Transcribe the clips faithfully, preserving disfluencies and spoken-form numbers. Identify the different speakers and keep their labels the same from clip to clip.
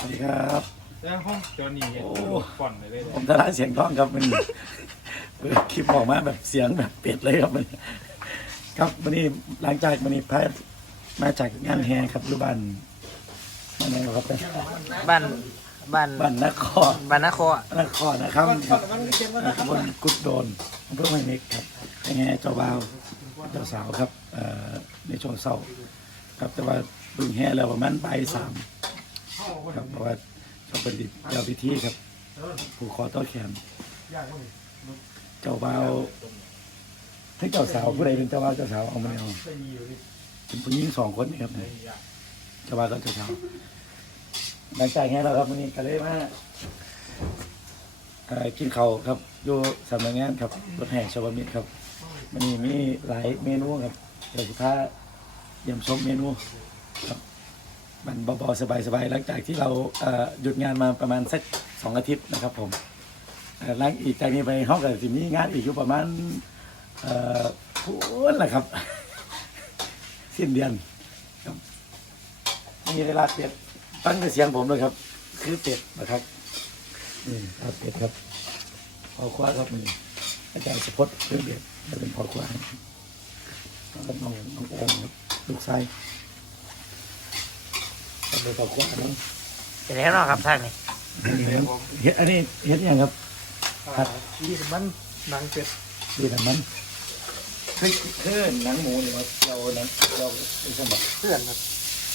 Speaker 1: วัสดีครับ
Speaker 2: แล้วห้องจอนี่เห็นก่อนเลยเลย
Speaker 1: ผมทลายเสียงท้องครับมันเปิดคลิปออกมาแบบเสียงแบบเป็ดเลยครับมันครับวันนี้หลังจากวันนี้พามาจากงานแห่ครับรูบ้านบ้านไหนครับ
Speaker 3: บ้านบ้าน
Speaker 1: บ้านนคร
Speaker 3: บ้านนคร
Speaker 1: นครนะครับบนกุดโดนอำเภอห้วยเม็กครับแห่เจ้าบ่าวเจ้าสาวครับในช่วงเช้าครับแต่ว่าบึงแห่แล้วประมาณบ่ายสามครับเพราะว่าเขาเป็นเจ้าพิธีครับผูกคอต้อแขนเจ้าบ่าวให้เจ้าสาวผู้ใดเป็นเจ้าบ่าวเจ้าสาวเอามาเอาเป็นผู้หญิงสองคนนี่ครับเจ้าบ่าวกับเจ้าสาวหลังจากแห่แล้วครับวันนี้ก็เลยมากินข้าวครับอยู่สำนักงานครับรถแห่ชาวบ้านครับวันนี้มีหลายเมนูครับเดี๋ยวสุดท้ายเยี่ยมชมเมนูครับมันเบาๆสบายๆหลังจากที่เราหยุดงานมาประมาณสักสองอาทิตย์นะครับผมหลังอีกจากนี้ไปเขากับสิมีงานอีกอยู่ประมาณพูนแหละครับสิ้นเดือนครับมีเวลาเป็ดตั้งแต่เสียงผมเลยครับคือเป็ดนะครับนี่ครับเป็ดครับพอคว้าครับนี่อาจารย์สะพดเรื่องเด็ดจะเป็นพอคว้าครับน้องน้องโอมครับลูกชายเป็นพอคว้าน้อง
Speaker 3: เป็นแล้วเนาะครับท่านนี่
Speaker 1: เฮ็ดอันนี้เฮ็ดยังครับผัด
Speaker 2: ดีแต่มันหนังเป็ด
Speaker 1: ดีแต่มันคือคือหนังหมูหรือว่าเราหนังเราเป็นสมบัติ
Speaker 3: เพื่อนครับ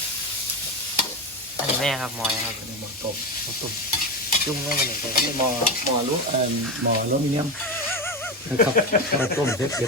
Speaker 3: อันนี้ไม่ครับหมอยครับ
Speaker 1: อันนี้หมอต้ม
Speaker 3: หมอตุ่มจุ่มไม่มาหนึ่ง
Speaker 1: นี่หมอหมอลูกเอ่อหมออลูมิเนียมนะครับเราต้มเสร็จเก็บ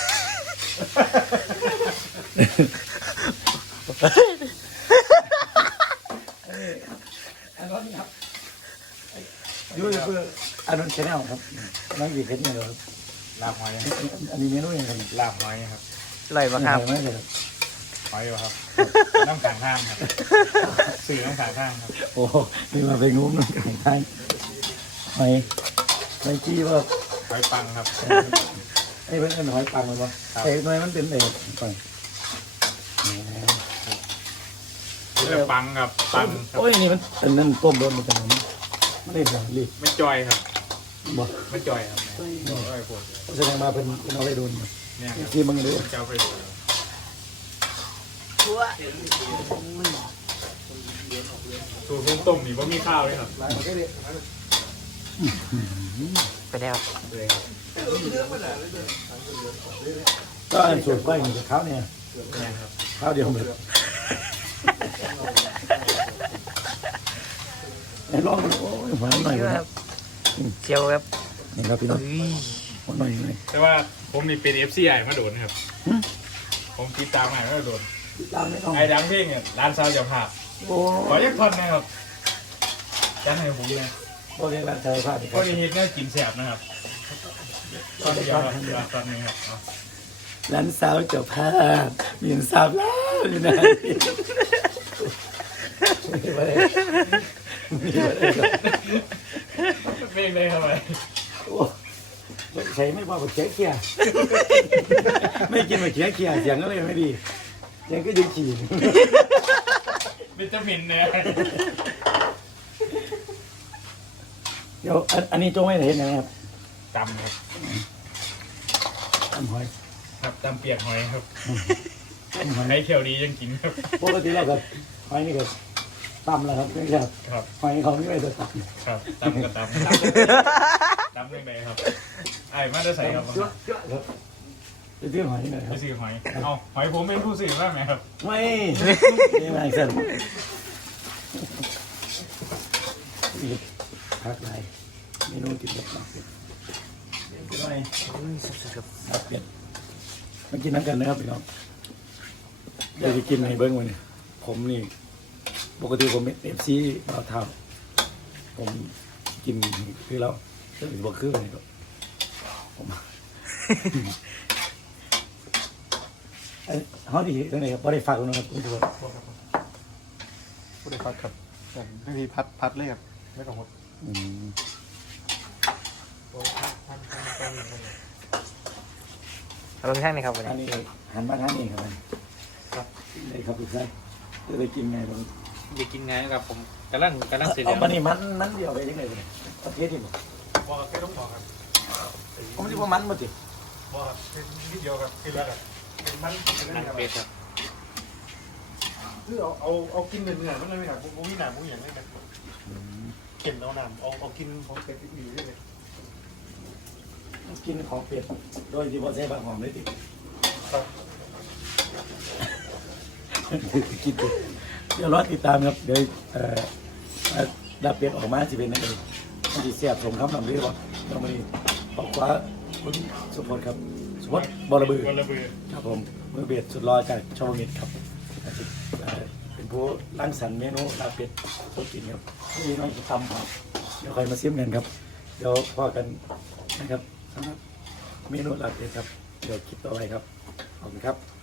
Speaker 1: อันนั้นครับยูทูบเบอร์อันนั้นชแนลครับนั่งดีเพชรเนี่ยครับ
Speaker 2: ลาบหอย
Speaker 1: อันนี้เมนูยังไง
Speaker 2: ลาบหอยครับ
Speaker 3: อร่อยปะครับ
Speaker 1: ไม่ใช่ครับ
Speaker 2: หอยครับน้ำกลางทางครับสื่อน้ำกลางทางครับ
Speaker 1: โอ้นี่มาเป็นงูน้ำกลางทางหอยหอยจี้ว่า
Speaker 2: หอยปังครับ
Speaker 1: ไอ้เป็นหอยปังเลยวะไอ้หน่อยมันเป็นเด็กปัง
Speaker 2: เรียกปังครับปัง
Speaker 1: โอ้ยนี่มันเป็นนั่นต้มโดนมันเป็นอะไรไม่ได้หรอรีบ
Speaker 2: ไม่จอยครับ
Speaker 1: บ่
Speaker 2: ไม่จอยครับไม่ปวด
Speaker 1: แสดงมาเป็นเป็นเอาไปโดน
Speaker 2: เนี่ย
Speaker 1: ที่มึงดู
Speaker 2: เจ้าไปโดนสูตรต้มนี่ว่ามีข้าวเลยครับ
Speaker 3: ไปแล้ว
Speaker 2: เลยครับ
Speaker 1: ก็อันสูตรก้อยมันจะข้าวเนี่ยข้าวเดียวหมดไอ้ลองดูโอ้ยหวานหน่อยครับ
Speaker 3: เจียวครับ
Speaker 1: นี่ครับพี่น้องหวานหน่อยเลย
Speaker 2: แต่ว่าผมมีเป็นเอฟซีใหญ่มาโดนครับผมติดตามใหม่มาโดนไอ้ดังเพลงเนี่ยร้านซาวจะภาพขอเรียกทอนนะครับจันให้ผมเลย
Speaker 1: โอเคร้านซาวจะภาพ
Speaker 2: ก็ยังเห็นน่ากินแสบนะครับตอนเดียวครับตอนนี้ครับ
Speaker 1: ร้านซาวจะภาพมีสาวแล้วอยู่ไหน
Speaker 2: เพลงเลยครับไป
Speaker 1: ใช้ไม่พอกับเคี้ยเคี้ยไม่กินมาเคี้ยเคี้ยเสียงก็เลยไม่ดียังก็ดึงฉี่
Speaker 2: วิตามินเนี่ย
Speaker 1: เดี๋ยวอันนี้จงไม่เห็นนะครับ
Speaker 2: ตำครับ
Speaker 1: ตำหอย
Speaker 2: ครับตำเปียกหอยครับให้เขียวดียังกินครับ
Speaker 1: ปกติเราแบบหอยนี่ก็ตำแล้วครับไม่ใช่
Speaker 2: ครับ
Speaker 1: หอยเขาไม่ได้จะต
Speaker 2: ำครับตำกับตำตำเรื่องไหนครับไอ้มาได้ใส่ครับ
Speaker 1: ไปซื้อหอยหน่อยครับ
Speaker 2: ไปซื้อหอยเอาหอยผมเป็นผู้ซื้อได้ไหมครับ
Speaker 1: ไม่ไม่ไม่เส้นพักไหนเมนูกินแบบนี้ไม่ครับเปลี่ยนมากินน้ำกันนะครับพี่น้องเดี๋ยวจะกินในเบิ้งวันนี้ผมนี่ปกติผมเป็นเอฟซีเราเท่าผมกินคือเราจะเป็นบอกคืออะไรก็ผมเขาดีตรงไหนครับไม่ได้ฝากนะครับคุณผู้ชม
Speaker 2: ไม่ได้พัดครับไม่มีพัดพัดเลยครับไม่ต้องหด
Speaker 3: เอาไปข้างนี้ครับ
Speaker 1: อันนี้หันมาทางนี้ครับครับได้ครับทุกท่านจะได้กินไงบ้าง
Speaker 2: อยากกินไงครับผมกำลังกำลังเสร็จ
Speaker 1: เอา
Speaker 2: แล้ว
Speaker 1: มานี่มันมันเดียวไปยังไงเลยประเทศที่บอก
Speaker 2: บอกแค่ต้องบอกครับ
Speaker 1: ผมคิดว่ามันหมดสิ
Speaker 2: บอกครับเป็นนิดเดียวครับที่แล้วครับเป็นมันเป็นนังเป็ดครับคือเอาเอาเอากินเนื้อเนื้อมันเลยครับผมมีหนามผมอย่างนี้นะเข็นเอาหนามเอาเอากินของเป็ดที่ดีด้วยเลย
Speaker 1: กินของเป็ดโดยที่พอใช้บางหอมเลยติ
Speaker 2: ครับ
Speaker 1: กินเป็ดเดี๋ยวรอติดตามครับเดี๋ยวเอ่อดับเป็ดออกมาจะเป็นยังไงมันจะเสียบสมคำนำหรือเปล่าเราไม่บอกว่าคุณสุพจน์ครับสุพจน์บอระบือ
Speaker 2: วันละเบือ
Speaker 1: ครับผมมือเบียดสุดรอจากชาวมิตรครับเอ่อเป็นผู้รังสรรค์เมนูลาบเป็ดสุดกินครับนี่น้องจะทำครับเดี๋ยวคอยมาเสียมกันครับเดี๋ยวพอกันนะครับสำหรับเมนูลาบเป็ดครับเดี๋ยวคลิปต่อไปครับขอบคุณครับ